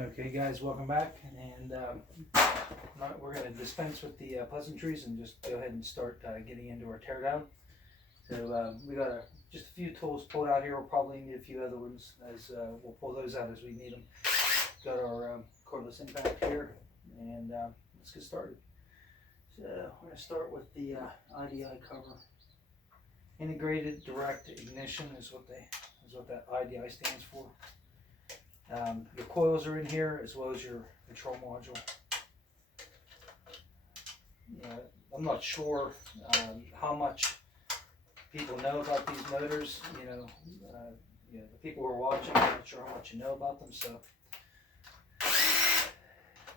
Okay guys, welcome back, and we're going to dispense with the pleasantries and just go ahead and start getting into our teardown. So we got just a few tools pulled out here. We'll probably need a few other ones as we'll pull those out as we need them. Got our cordless impact here, and let's get started. So we're going to start with the IDI cover. Integrated Direct Ignition is what that IDI stands for. Your coils are in here as well as your control module. I'm not sure how much people know about these motors. The people who are watching, I'm not sure how much you know about them. So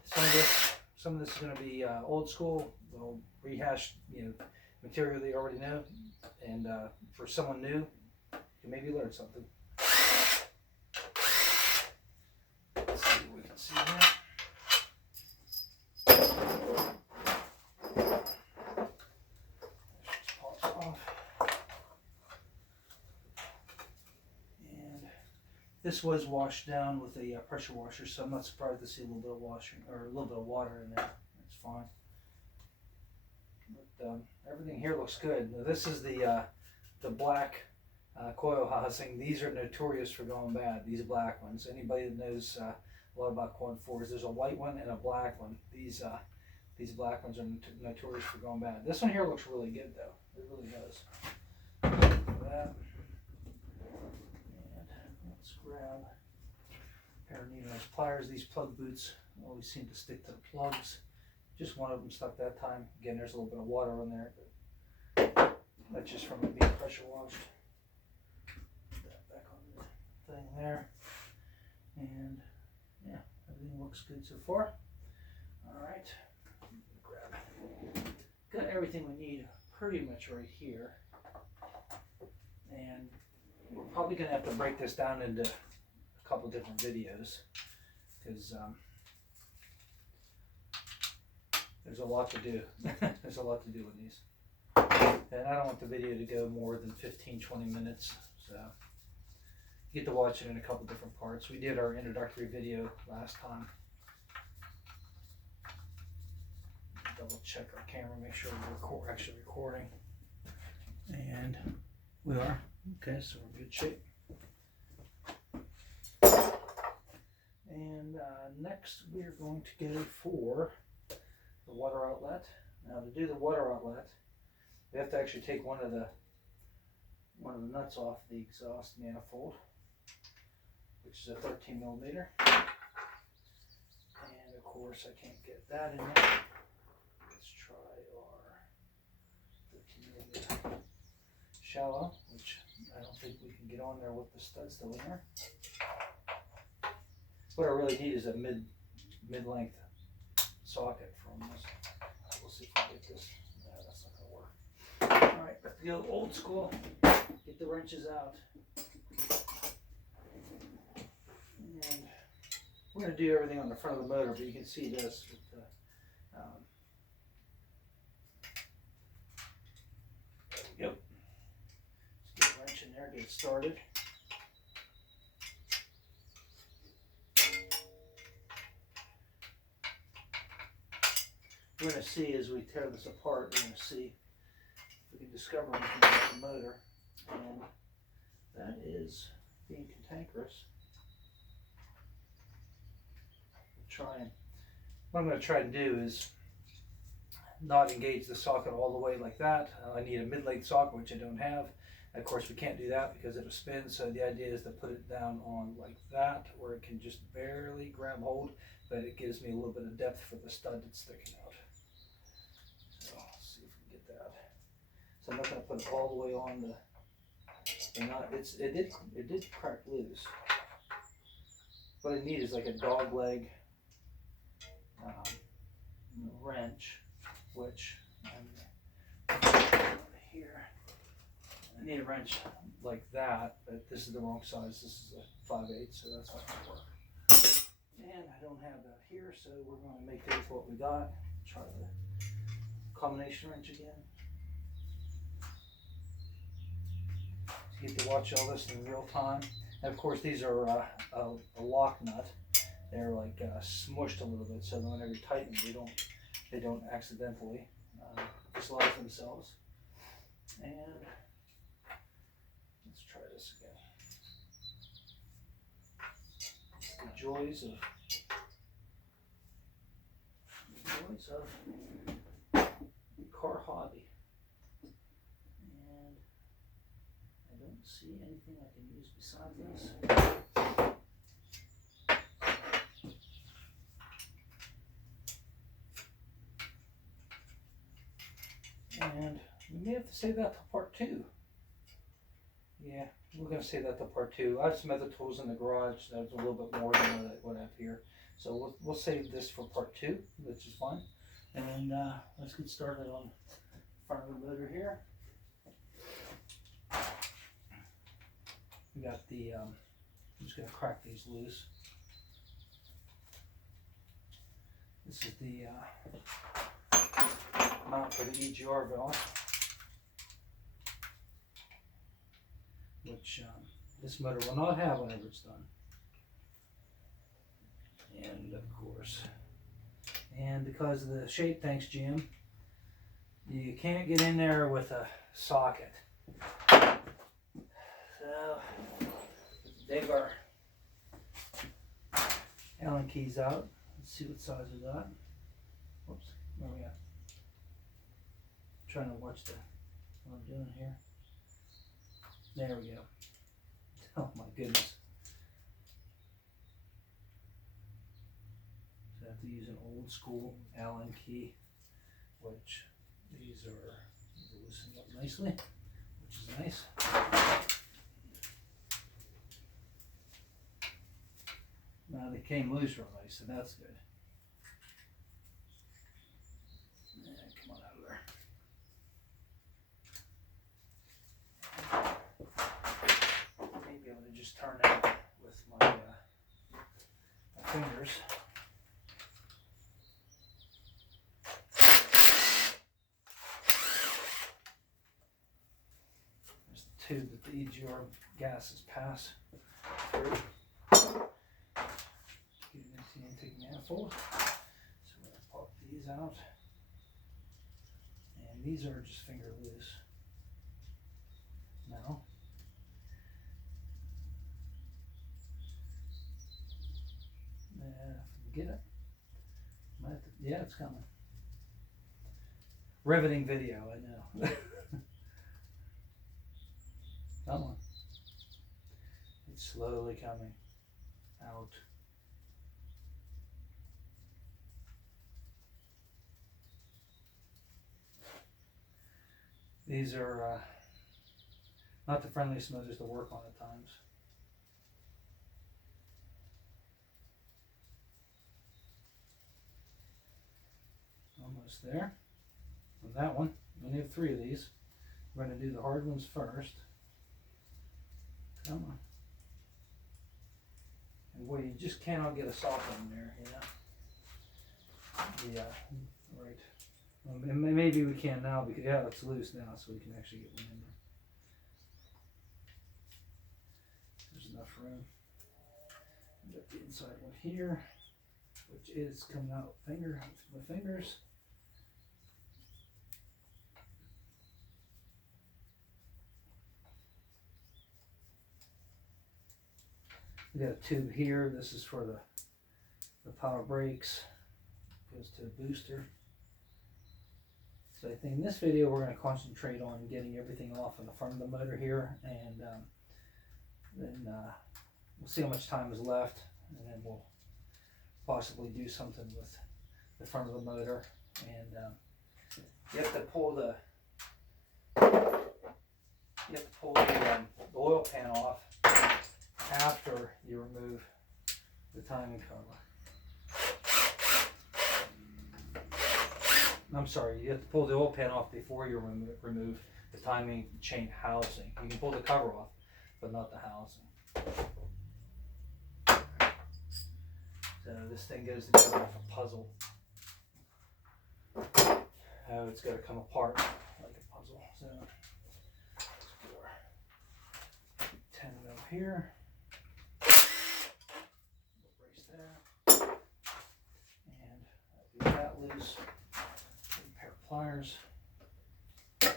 some of this is going to be old school. They'll rehash material they already know, and for someone new, you maybe learn something. See here. Just pops off. And this was washed down with a pressure washer, so I'm not surprised to see a little bit of washing or a little bit of water in there. That's fine. But everything here looks good. Now, this is the black coil housing. These are notorious for going bad. These black ones. Anybody that knows a lot about quad 4s, there's a white one and a black one. These black ones are notorious for going bad. This one here looks really good though. It really does. That. And let's grab a pair of needle-nose pliers. These plug boots always seem to stick to the plugs. Just one of them stuck that time. Again, there's a little bit of water on there, but that's just from it being pressure washed. Put that back on the thing there. And yeah, everything looks good so far. All right, got everything we need pretty much right here. And we're probably gonna have to break this down into a couple different videos because there's a lot to do. There's a lot to do with these. And I don't want the video to go more than 15-20 minutes. So you get to watch it in a couple different parts. We did our introductory video last time. Double check our camera, make sure we're actually recording. And we are. Okay, so we're in good shape. And next we are going to go for the water outlet. Now to do the water outlet, we have to actually take one of the nuts off the exhaust manifold, which is a 13 millimeter. And of course I can't get that in there. Let's try our 13 millimeter shallow, which I don't think we can get on there with the stud still in there. What I really need is a mid-length socket from this. We'll see if we can get this. No, that's not gonna work. All right, let's go old school. Get the wrenches out. And we're going to do everything on the front of the motor, but you can see this with the there we go. Let's get a wrench in there, get it started. We're going to see as we tear this apart, we're going to see if we can discover anything about the motor. And that is being cantankerous. What I'm going to try to do is not engage the socket all the way like that. I need a mid-length socket, which I don't have. Of course, we can't do that because it'll spin. So the idea is to put it down on like that, where it can just barely grab hold, but it gives me a little bit of depth for the stud that's sticking out. So let's see if we can get that. So I'm not going to put it all the way on the nut. It did crack loose. What I need is like a dog leg wrench, which here. I need a wrench like that, but this is the wrong size. This is a 5/8, so that's not going to work. And I don't have that here, so we're going to make do with what we got. Try the combination wrench again. You get to watch all this in real time. And of course, these are a lock nut. they're like smushed a little bit, so that whenever you tighten them, they don't accidentally dislodge themselves. And let's try this again. It's the joys of car hobby. And I don't see anything I can use besides this. And we may have to save that to part 2. Yeah, we're going to save that to part 2. I have some other tools in the garage that's a little bit more than what I have here. So we'll save this for part 2, which is fine. And let's get started on the front of the motor here. We got the, I'm just going to crack these loose. This is the mount for the EGR valve, which this motor will not have whenever it's done. And of course, and because of the shape, thanks Jim, you can't get in there with a socket. So dig our Allen keys out. Let's see what size we got. Whoops, where are we at? Trying to watch what I'm doing here. There we go. Oh my goodness. So I have to use an old school Allen key, which these are loosening up nicely, which is nice. Now they came loose real nice, so that's good. Yeah, come on out of there. Maybe I'm gonna just turn it with my fingers. There's the tube that the EGR gases pass through. Get it into the intake manifold. So we're gonna pop these out. And these are just finger loose. Now, get it. Yeah, it's coming. Riveting video, I know. Come on. It's slowly coming out. These are not the friendliest motors to work on at times. Almost there. And that one, we only have 3 of these. We're going to do the hard ones first. Come on. And boy, you just cannot get a soft one in there, you know. Yeah, right. Well, maybe we can now because yeah, it's loose now, so we can actually get one in there. There's enough room. And got the inside one here, which is coming out with my fingers. We got a tube here. This is for the power brakes. Goes to the booster. So I think in this video we're going to concentrate on getting everything off of the front of the motor here, and then we'll see how much time is left, and then we'll possibly do something with the front of the motor. And you have to pull the oil pan off after you remove the timing cover. I'm sorry, you have to pull the oil pan off before you remove the timing chain housing. You can pull the cover off, but not the housing. So this thing goes together like a puzzle. Oh, it's got to come apart like a puzzle. So let's put our 10 mil here. Brace there. hose, a pair of pliers. And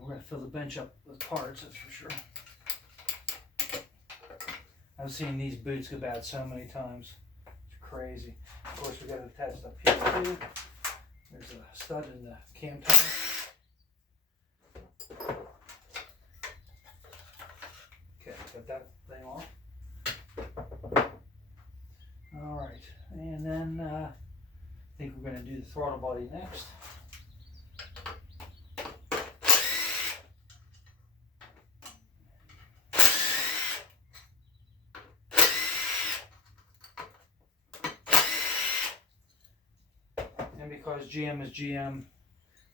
we're going to fill the bench up with parts, that's for sure. I've seen these boots go bad so many times. It's crazy. Of course, we got it attached up here too. There's a stud in the cam tie. Okay, got that thing off. All right, and then I think we're going to do the throttle body next. And because GM is GM,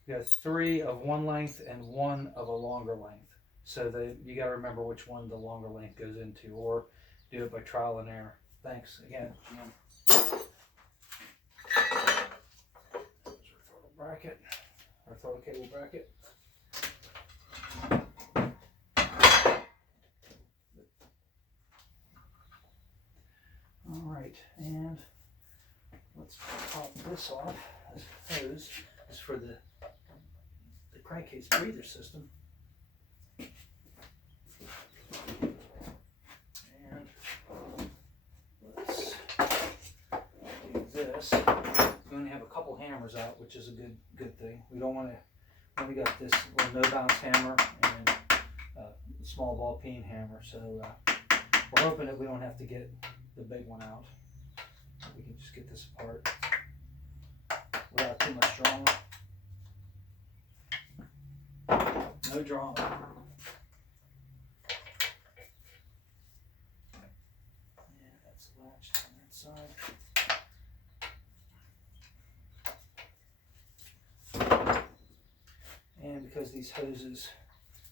we have 3 of one length and 1 of a longer length. So you got to remember which one the longer length goes into, or do it by trial and error. Thanks again, GM. There's our throttle bracket, our throttle cable bracket. All right, and let's pop this off. This hose is for the crankcase breather system. And let's do this. We only have a couple hammers out, which is a good thing. We don't want to. We got this little no bounce hammer and a small ball peen hammer, so we're hoping that we don't have to get the big one out. We can just get this apart without too much drama. No drama. Yeah, that's latched on that side. And because these hoses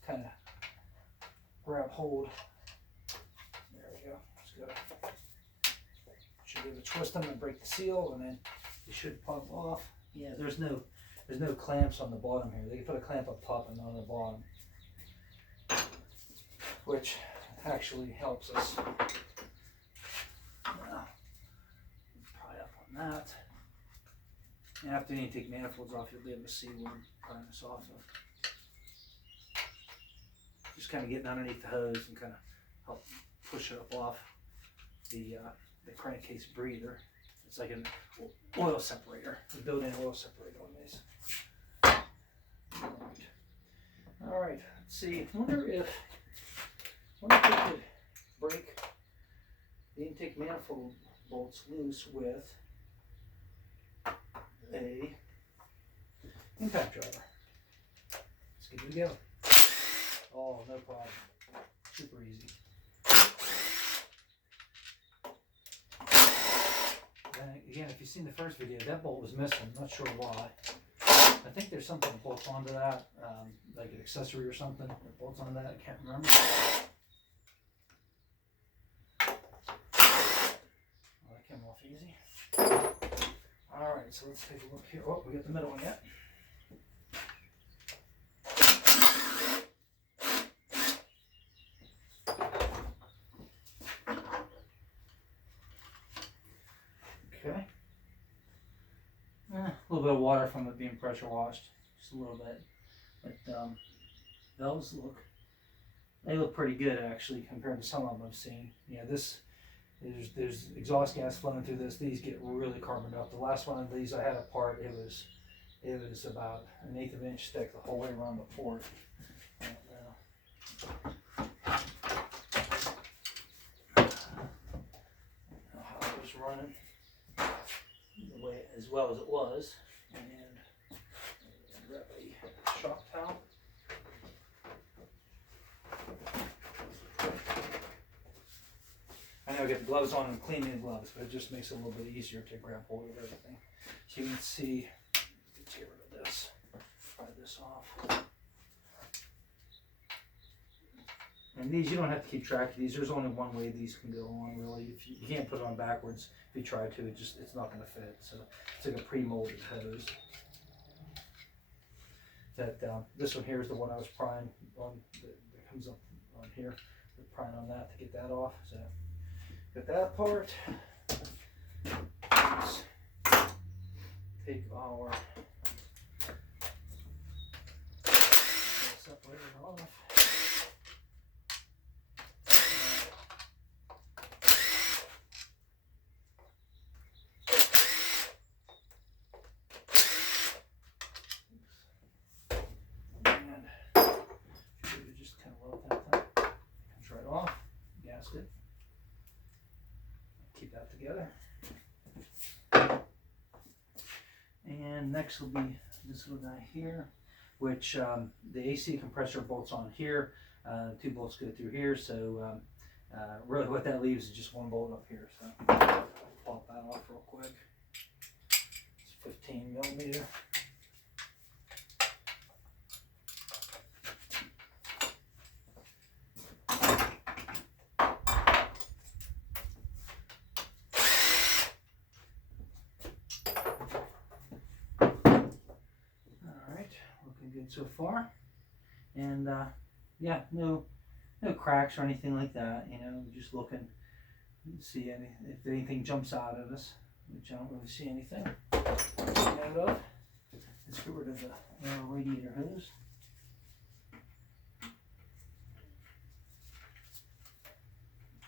kind of grab hold, there we go. Just gotta should be able to twist them and break the seal, and then it should pop off. Yeah, there's no clamps on the bottom here. They can put a clamp up top and not on the bottom, which actually helps us. Now, pry up on that. And after you take manifolds off, you'll be able to see where I'm prying this off of. Just kind of getting underneath the hose and kind of help push it up off the crankcase breather. It's like an oil separator, a built-in oil separator on these. All right, let's see. I wonder if we could break the intake manifold bolts loose with a impact driver. Let's give it a go. Oh, no problem. Super easy. And again, if you've seen the first video, that bolt was missing. I'm not sure why. I think there's something that bolts onto that, like an accessory or something that bolts onto that. I can't remember. Well, that came off easy. All right, so let's take a look here. Oh, we got the middle one yet. Okay. A little bit of water from it being pressure washed, just a little bit. But those look pretty good actually compared to some of them I've seen. Yeah, there's exhaust gas flowing through this. These get really carboned up. The last one of these I had apart, it was about 1/8 of an inch thick the whole way around the port. And, how it was running the way as well as it was, and grab a shop towel. I know I got the gloves on and cleaning the gloves, but it just makes it a little bit easier to grab hold of everything. So you can see, let's get rid of this, pry this off. And these, you don't have to keep track of these. There's only one way these can go on, really. If you can't put it on backwards. If you try to, it's not going to fit. So it's like a pre-molded hose. This one here is the one I was prying on. That comes up on here. We're prying on that to get that off. So got that apart. Let's take our separator off. Just kind of load that thing. Comes right off. Gasket. Keep that together. And next will be this little guy here, which the AC compressor bolts on here. 2 bolts go through here, so really what that leaves is just 1 bolt up here. So pop that off real quick. It's 15 millimeter. Good so far, and yeah, no cracks or anything like that. You know, just looking to see if anything jumps out at us, which I don't really see anything out of. Let's get rid of the radiator hose.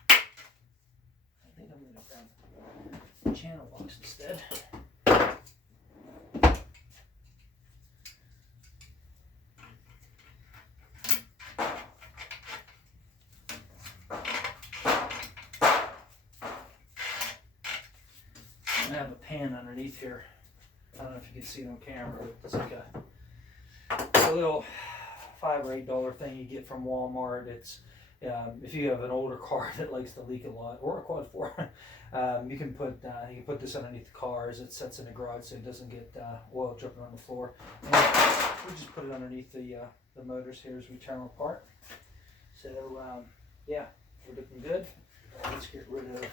I think I'm going to grab the channel box instead. I have a pan underneath here. I don't know if you can see it on camera, but it's like a little $5 or $8 thing you get from Walmart. It's if you have an older car that likes to leak a lot, or a quad 4, you can put this underneath the car as it sits in the garage so it doesn't get oil dripping on the floor. And we just put it underneath the motors here as we turn them apart. So yeah, we're looking good. Let's get rid of the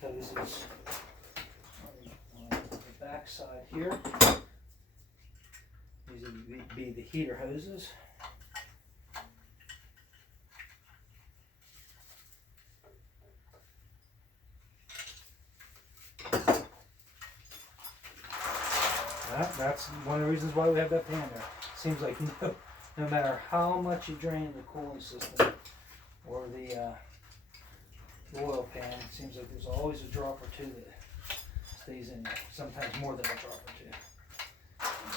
hoses. The back side here. These would be the heater hoses. That's one of the reasons why we have that pan there. Seems like no matter how much you drain the cooling system or the oil pan, it seems like there's always a drop or two that stays in there. Sometimes more than a drop or two.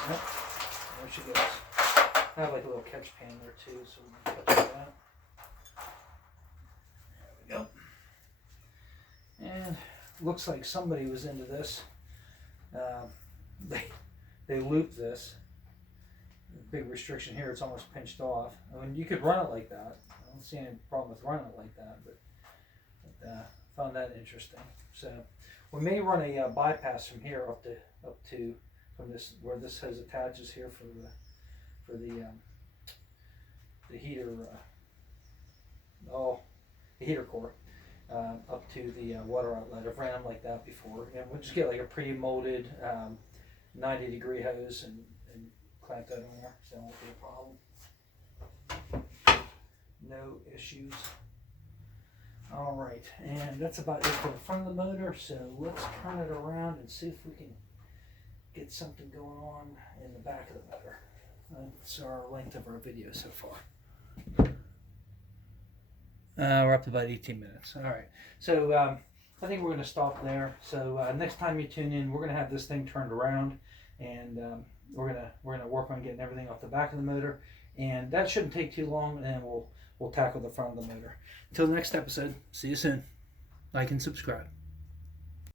Yep. There she goes. I have like a little catch pan there too, so we can catch that. There we go. And looks like somebody was into this. They looped this. Big restriction here, it's almost pinched off. I mean, you could run it like that. I don't see any problem with running it like that, but found that interesting. So we may run a bypass from here up to from this where this hose attaches here for the heater the heater core up to the water outlet. I've ran them like that before, and we'll just get like a pre-molded 90-degree hose and clamp that on there, so that won't be a problem. No issues. All right, and that's about it for the front of the motor, so let's turn it around and see if we can get something going on in the back of the motor. That's our length of our video so far. We're up to about 18 minutes. All right, so I think we're going to stop there. So next time you tune in, we're going to have this thing turned around, and we're gonna work on getting everything off the back of the motor, and that shouldn't take too long, and then we'll tackle the front of the motor. Until the next episode, see you soon. Like and subscribe.